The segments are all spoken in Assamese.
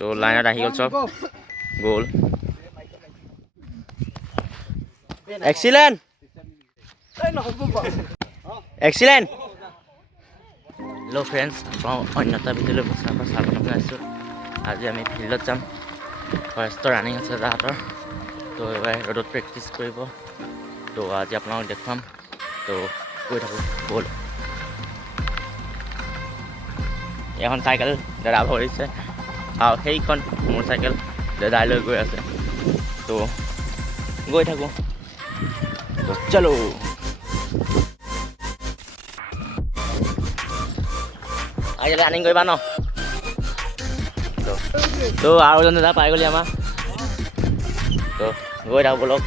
তো লাইনত আহি গ'ল চব গ'ল এক্সিলেণ্ট এক্সিলেণ্ট হেল্ল' ফ্ৰেণ্ডছ অন্য এটা ভিডিঅ'লৈ বছৰৰ স্বাগতম জনাইছোঁ আজি আমি ফিল্ডত যাম ফৰেষ্টৰ ৰানিং আছে তাহাঁতৰ তো এইবাৰ ৰ'দত প্ৰেক্টিছ কৰিব তো আজি আপোনালোকক দেখুৱাম তো গৈ থাকোঁ ব'ল এখন চাইকেল দাদা ভৰিছে আৰু সেইখন মোৰ চাইকেল দাদাই লৈ গৈ আছে তো গৈ থাকোঁ তো চলো আজি ৰানিং কৰিবা ন তো আৰু এজন দাদা পাই গ'লি আমাৰ তো গৈ থাকোঁ বলক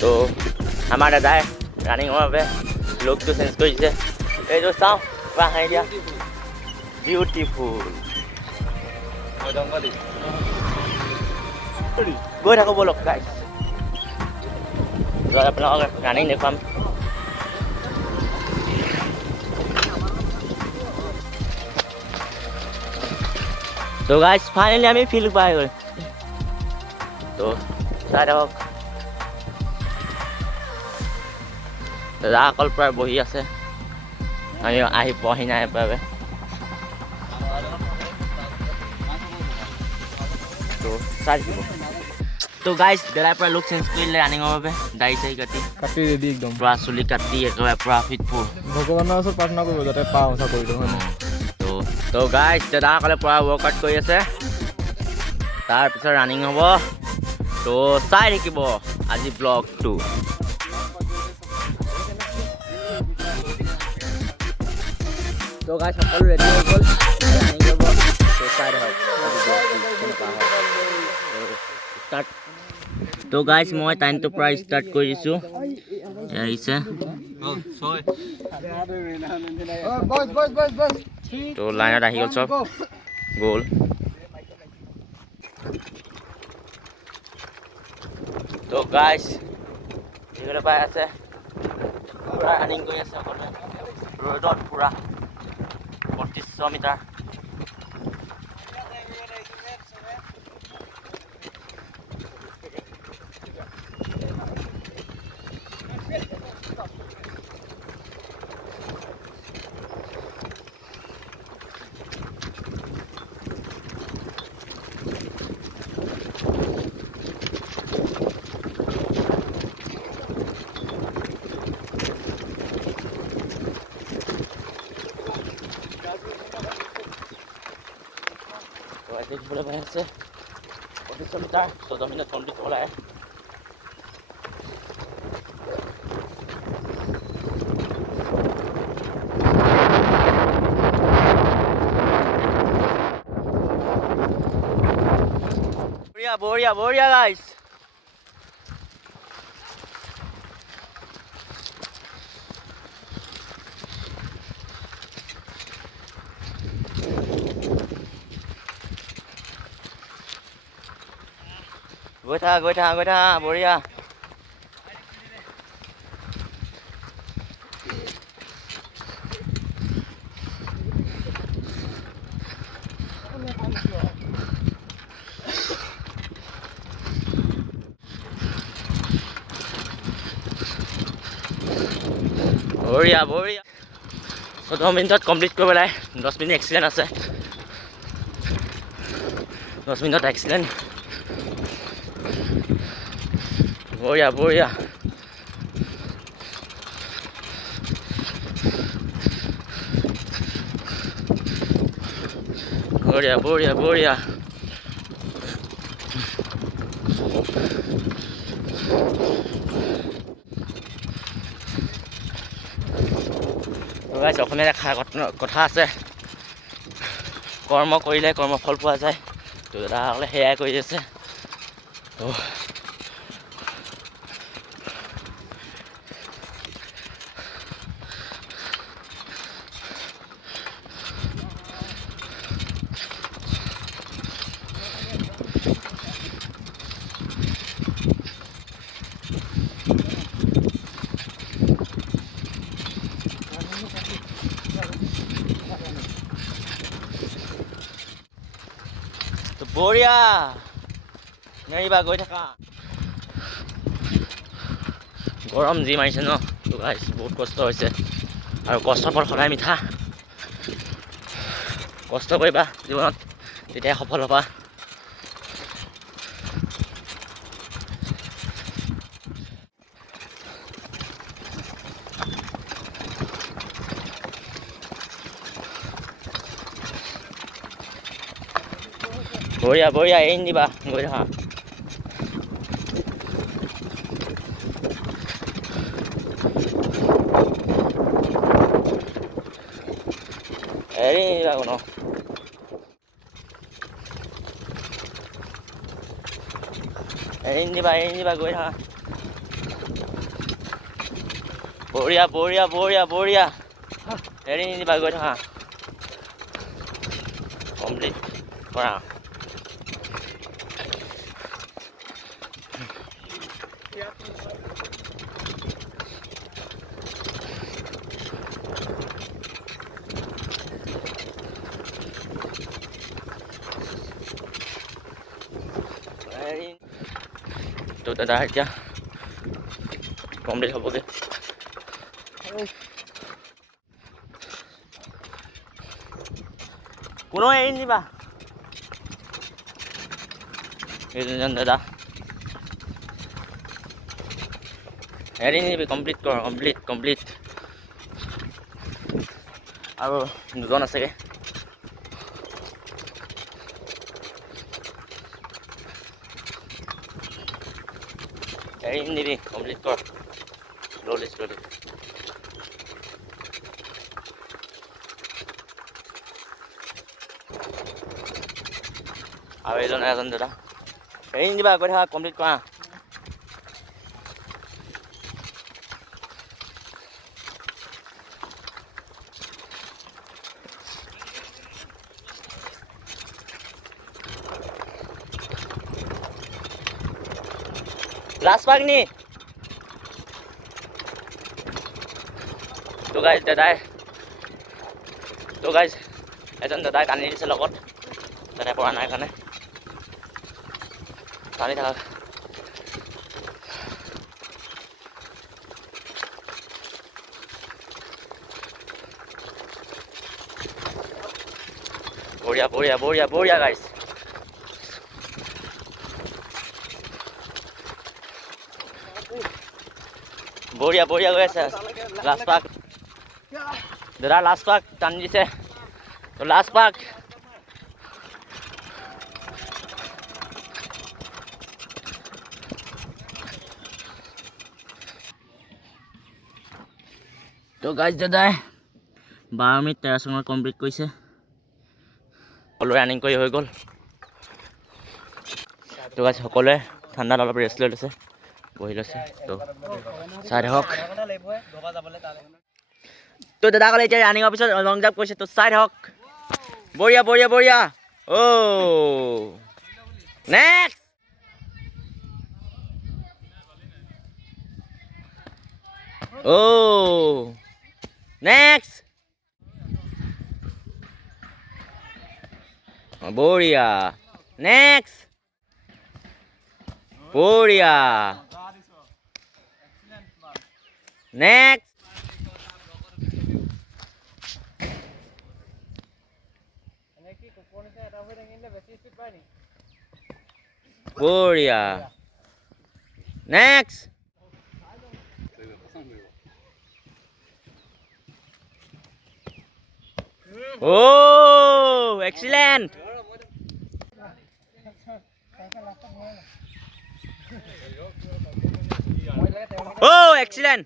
তো আমাৰ দাদাই ৰানিঙৰ বাবে লুকটো চেঞ্জ কৰিছে এইটো চাওঁ বা হাঁহি দিয়া বিউটিফুল গৈ থাকোঁ বলক গাইছ আপোনালোকক ৰানিং দেখুৱাম তো গাইছ ফাইনেলি আমি ফিল্ড পাই গ'ল তো চাই থাকক দাদা অকল প্ৰায় বহি আছে আমি আহি পোৱাহি নাই বাবে তো চাই থাকিব তো গাইছ দাদাই প্ৰায় লুক চেঞ্জ কৰিলে ৰানিঙৰ বাবে দাড়ি চাৰি কাটি ৰেডি একদম পুৰা চুলি কাটি একেবাৰে পুৰা ফিট ভগৱানৰ ওচৰত প্ৰাৰ্থনা কৰিব যাতে পাওঁ চাকৰিটো হয় তো গাইছ দাদাসকলে পুৰা ৱৰ্কআউট কৰি আছে তাৰপিছত ৰানিং হ'ব তো চাই থাকিব আজি ব্লগটো তো গাইছ সকলো ৰেডি হৈ গ'ল ৰানিং কৰিব তো চাই থাকক ষ্টাৰ্ট তো গাইছ মই টাইমটো প্ৰায় ষ্টাৰ্ট কৰি দিছোঁ আহিছে তো লাইনত আহি গ'ল চব গ'ল তো গাইছ এইফালে পাই আছে পুৰা ৰানিং কৰি আছে সকলোৱে ৰ'দত পুৰা 2500 মিটাৰ দেখিবলৈ পাই আছে 2500 মিটাৰ 14 মিনিট কমপ্লিট ওলায় বঢ়িয়া বঢ়িয়া গাইছ গৈ থাকা বঢ়িয়া বঢ়িয়া 14 মিনিটত কমপ্লিট কৰিব লাগে 10 মিনিট এক্সিলেণ্ট আছে 10 মিনিটত এক্সিলেণ্ট বঢ়িয়া বঢ়িয়া গাইছ অসমীয়া এষাৰ কথা আছে কৰ্ম কৰিলে কৰ্মফল পোৱা যায় তো দাদাসকলে সেয়াই কৰি আছে বঢ়িয়া নেৰিবা গৈ থাকা গৰম যি মাৰিছে ন তো গাইছ বহুত কষ্ট হৈছে আৰু কষ্টৰ ফল সদায় মিঠা কষ্ট কৰিবা জীৱনত তেতিয়া সফল হ'বা বঢ়িয়া বঢ়িয়া এৰি নিদিবা গৈ থাকা এৰি নিদিবা কোনো এৰি নিদিবা গৈ থাকা বঢ়িয়া বঢ়িয়া বঢ়িয়া বঢ়িয়া এৰি নিদিবা গৈ থাকা কমপ্লিট কৰা তো দাদা এতিয়া কমপ্লিট হ'বগৈ কোনো এৰি নিদিবা এইজন দাদা এৰি নিদিবি কমপ্লিট কৰ কমপ্লিট আৰু দুজন আছেগৈ এৰি নিদিবি কমপ্লিট কৰ slowly আৰু এজন দাদা এৰি নিদিবা গৈ থাকা কমপ্লিট কৰা লাষ্ট পাগনি তো গাইজ এজন দাদাই টানি দিছে লগত দাদাই পৰা নাই কাৰণে টানি থাকা বঢ়িয়া গাইজ বঢ়িয়া গৈ আছে লাষ্ট পাক দাদা লাষ্ট পাক টানি দিছে তো লাষ্ট পাক তো গাইজ দাদাই 12 মিনিট 13 ছেকেণ্ড কমপ্লিট কৰিছে সকলোৱে ৰানিং কৰি হৈ গ'ল তো গাইজ সকলোৱে ঠাণ্ডাত অলপ ৰেষ্ট লৈ লৈছে বহি লৈছে তো চাই থাকক তো দাদা ক'লে এতিয়া ৰানিঙৰ পিছত লং জাম্প কৰিছে তো চাই থাকক বঢ়িয়া নেক্সট নেক্সট বঢ়িয়া নেক্সট বঢ়িয়া next বঢ়িয়া next oh excellent oh excellent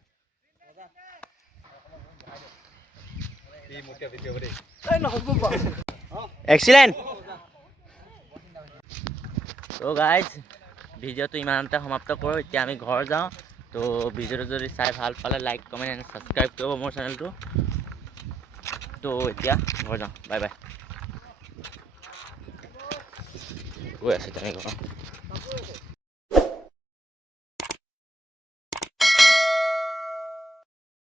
excellent তো গাইজ ভিডিঅ'টো ইমানতে সমাপ্ত কৰোঁ এতিয়া আমি ঘৰ যাওঁ তো ভিডিঅ'টো যদি চাই ভাল পালে লাইক কমেণ্ট এণ্ড ছাবস্ক্ৰাইব কৰিব মোৰ চেনেলটো তো এতিয়া ঘৰ যাওঁ বাই গৈ আছে তেনেকৈ